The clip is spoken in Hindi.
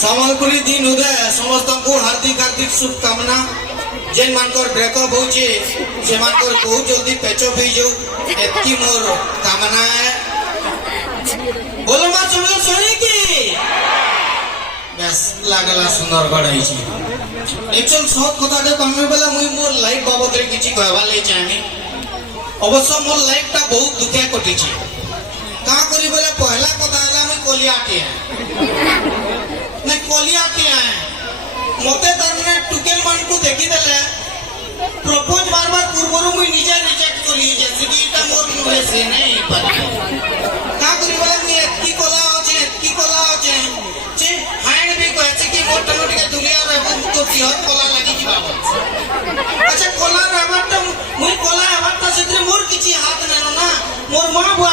समलपुरी दिन उदय समस्त को हार्दिक हार्दिक शुभकामना जेन मानकर ब्रेकअप होचे से मानकर बहुत जल्दी पैचअप हो जाऊ एतकी मोर कामना है। बोलो मां सुनो सुनी की बस लागला सुंदर गड़ाई छी एक्चुअल सब कथाटे कमे बेला मुई मोर लाइफ बाबत रे किछि कहबा ले चाहमी। अवश्य मोर लाइफ ता बहुत दुखे कटि छी का करी बेला पहला कथा हला मुई कोलियाटे नहीं कोलियाटे मते तरने टुकेल मान को देखि देले प्रपोज बार बार पूर्वरु मुई निजे रिजेक्ट करी जैसे कि इटा मोर मुहे से नहीं पता का करी बोला मुई एतकी कोला होचे जे हाइड भी कहते कि मोर टनोटी के दुनिया रे तो तिहर कोला लागि कि बाबा अच्छा कोला रहबा त मुई कोला रहबा त सेतरे मोर किछि हाथ नेनो ना मोर मां बुआ